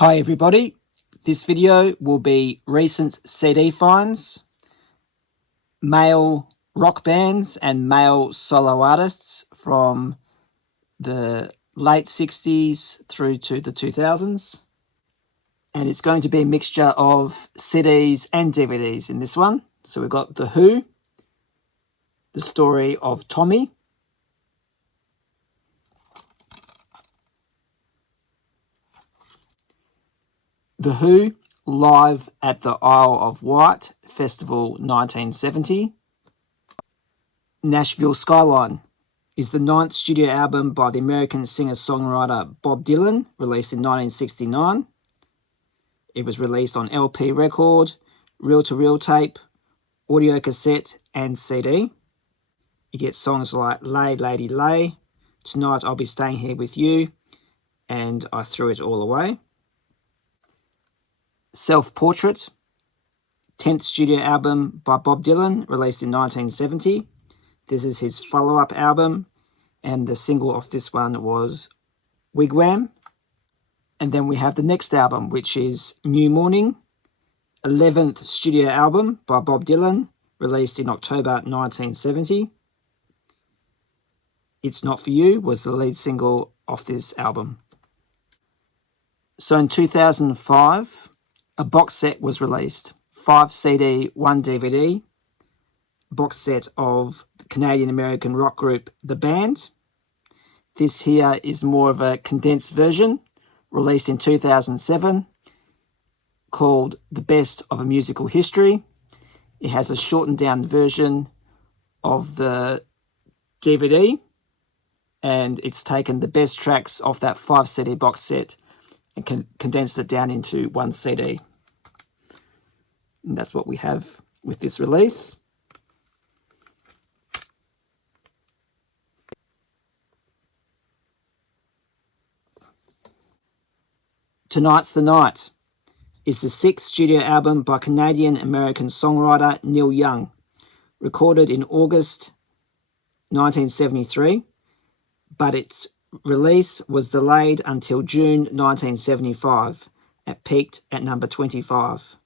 Hi everybody, this video will be recent CD finds, male rock bands and male solo artists from the late 60s through to the 2000s. And it's going to be a mixture of CDs and DVDs in this one. So we've got The Who, The Story of Tommy, The Who live at the Isle of Wight Festival 1970. Nashville Skyline is the 9th studio album by the American singer-songwriter Bob Dylan, released in 1969. It was released on LP record, reel-to-reel tape, audio cassette and CD. You get songs like Lay Lady Lay, Tonight I'll Be Staying Here With You, and I Threw It All Away. Self-Portrait, 10th studio album by Bob Dylan, released in 1970. This is his follow-up album, and the single off this one was Wigwam. And then we have the next album, which is New Morning, 11th studio album by Bob Dylan, released in October 1970. It's Not For You was the lead single off this album. So in 2005, a box set was released, 5 CD, 1 DVD, box set of the Canadian-American rock group The Band. This here is more of a condensed version, released in 2007, called The Best of a Musical History. It has a shortened down version of the DVD, and it's taken the best tracks off that 5 CD box set and condensed it down into 1 CD. And that's what we have with this release. Tonight's the Night is the 6th studio album by Canadian-American songwriter Neil Young, recorded in August 1973, but its release was delayed until June 1975 and peaked at number 25.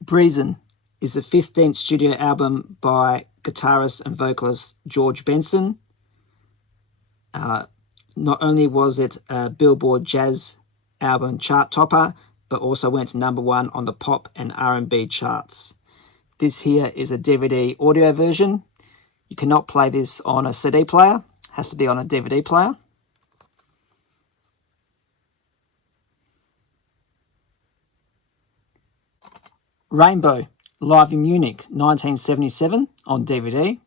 Breezin' is the 15th studio album by guitarist and vocalist George Benson. Not only was it a Billboard Jazz album chart topper, but also went to number 1 on the pop and R&B charts. This here is a DVD audio version. You cannot play this on a CD player, it has to be on a DVD player. Rainbow, live in Munich, 1977 on DVD.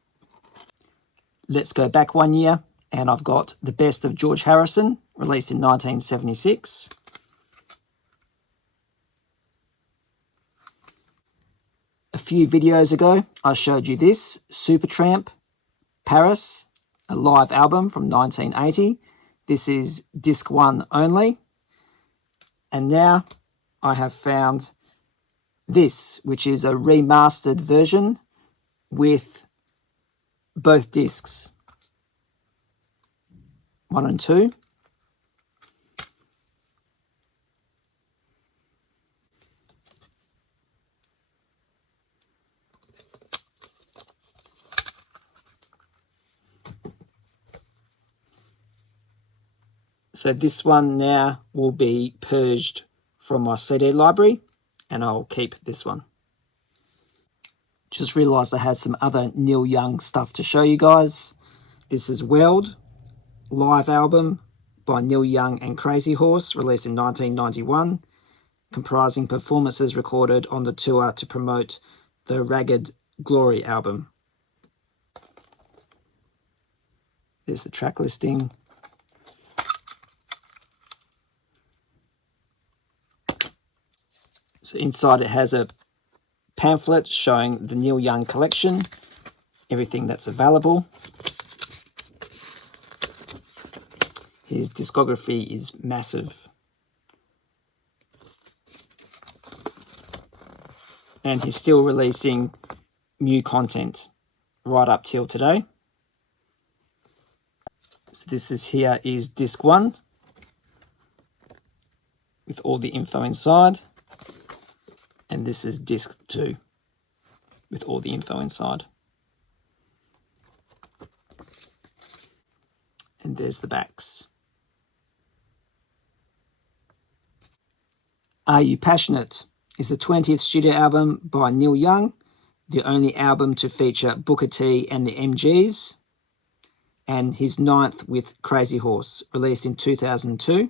Let's go back 1 year, and I've got The Best of George Harrison, released in 1976. A few videos ago, I showed you this, Supertramp, Paris, a live album from 1980. This is disc 1 only. And now I have found this, which is a remastered version with both discs, 1 and 2. So this one now will be purged from my CD library, and I'll keep this one. Just realised I had some other Neil Young stuff to show you guys. This is Weld, live album by Neil Young and Crazy Horse, released in 1991, comprising performances recorded on the tour to promote the Ragged Glory album. There's the track listing. So inside it has a pamphlet showing the Neil Young collection, everything that's available. His discography is massive. And he's still releasing new content right up till today. So this is here is disc 1, with all the info inside. And this is disc 2 with all the info inside. And there's the backs. Are You Passionate is the 20th studio album by Neil Young, the only album to feature Booker T and the MGs, and his 9th with Crazy Horse, released in 2002.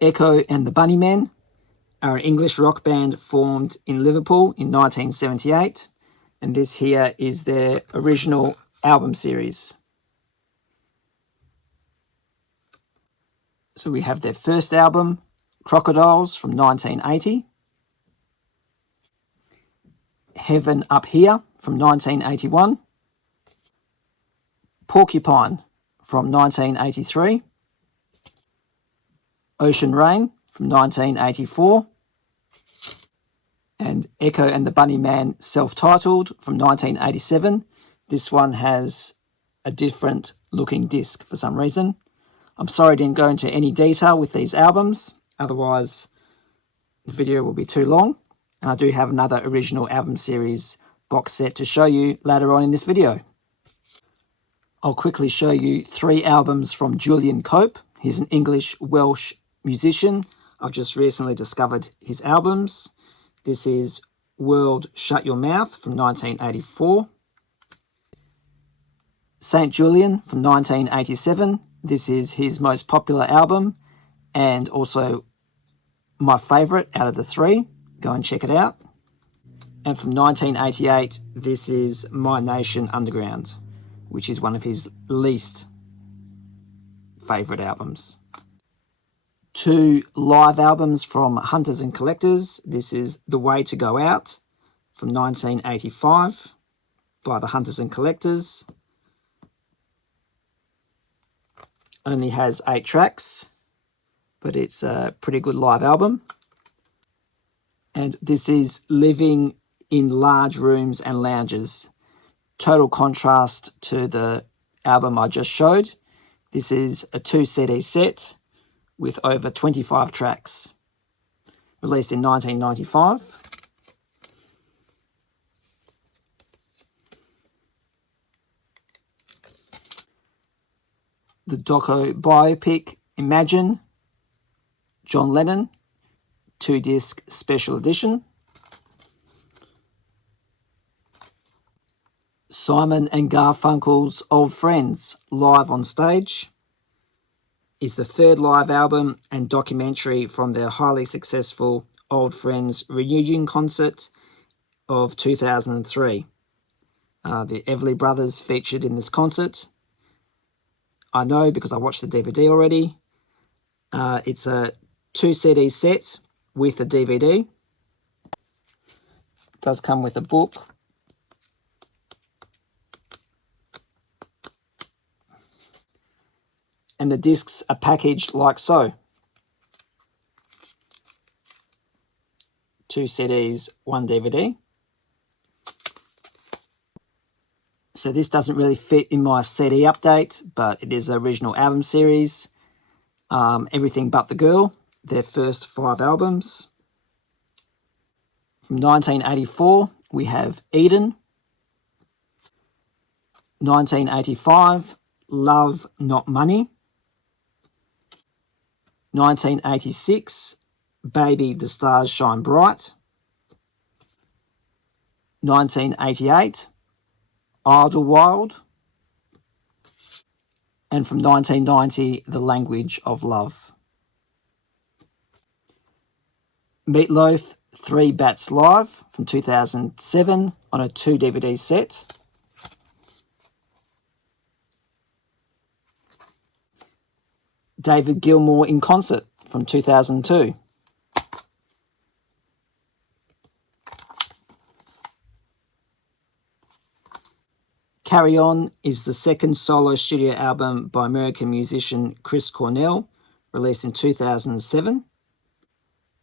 Echo and the Bunnymen are an English rock band formed in Liverpool in 1978, and this here is their original album series. So we have their first album, Crocodiles, from 1980. Heaven Up Here from 1981. Porcupine from 1983. Ocean Rain from 1984. And Echo and the Bunnymen, self-titled, from 1987. This one has a different looking disc for some reason. I'm sorry I didn't go into any detail with these albums, otherwise the video will be too long. And I do have another original album series box set to show you later on in this video. I'll quickly show you 3 albums from Julian Cope. He's an English-Welsh musician. I've just recently discovered his albums. This is World Shut Your Mouth from 1984. St. Julian from 1987. This is his most popular album and also my favourite out of the 3. Go and check it out. And from 1988, this is My Nation Underground, which is one of his least favourite albums. 2 live albums from Hunters and Collectors. This is The Way to Go Out from 1985 by the Hunters and Collectors. Only has 8 tracks, but it's a pretty good live album. And this is Living in Large Rooms and Lounges. Total contrast to the album I just showed. This is a 2 CD set with over 25 tracks, released in 1995. The doco biopic Imagine, John Lennon, 2-disc special edition. Simon and Garfunkel's Old Friends, Live on Stage, is the 3rd live album and documentary from their highly successful Old Friends reunion concert of 2003. The Everly Brothers featured in this concert. I know because I watched the DVD already. It's a 2 CD set with a DVD. It does come with a book. And the discs are packaged like so. 2 CDs, 1 DVD. So this doesn't really fit in my CD update, but it is the original album series. Everything But the Girl, their first 5 albums. From 1984, we have Eden. 1985, Love Not Money. 1986, Baby the Stars Shine Bright. 1988, Idlewild. And from 1990, The Language of Love. Meatloaf, 3 Bats Live from 2007 on a 2 DVD set. David Gilmour in Concert from 2002. Carry On is the 2nd solo studio album by American musician Chris Cornell, released in 2007.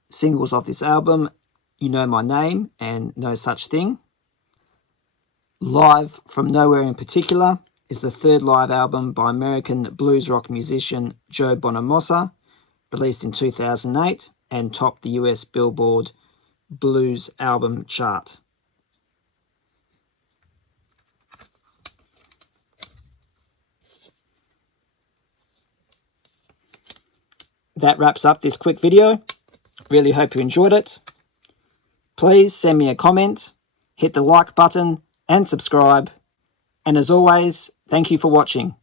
Singles of this album, You Know My Name and No Such Thing. Live from Nowhere in Particular, is the third live album by American blues rock musician Joe Bonamassa, released in 2008 and topped the US Billboard Blues Album chart. That wraps up this quick video. Really hope you enjoyed it. Please send me a comment, hit the like button and subscribe. And as always, thank you for watching.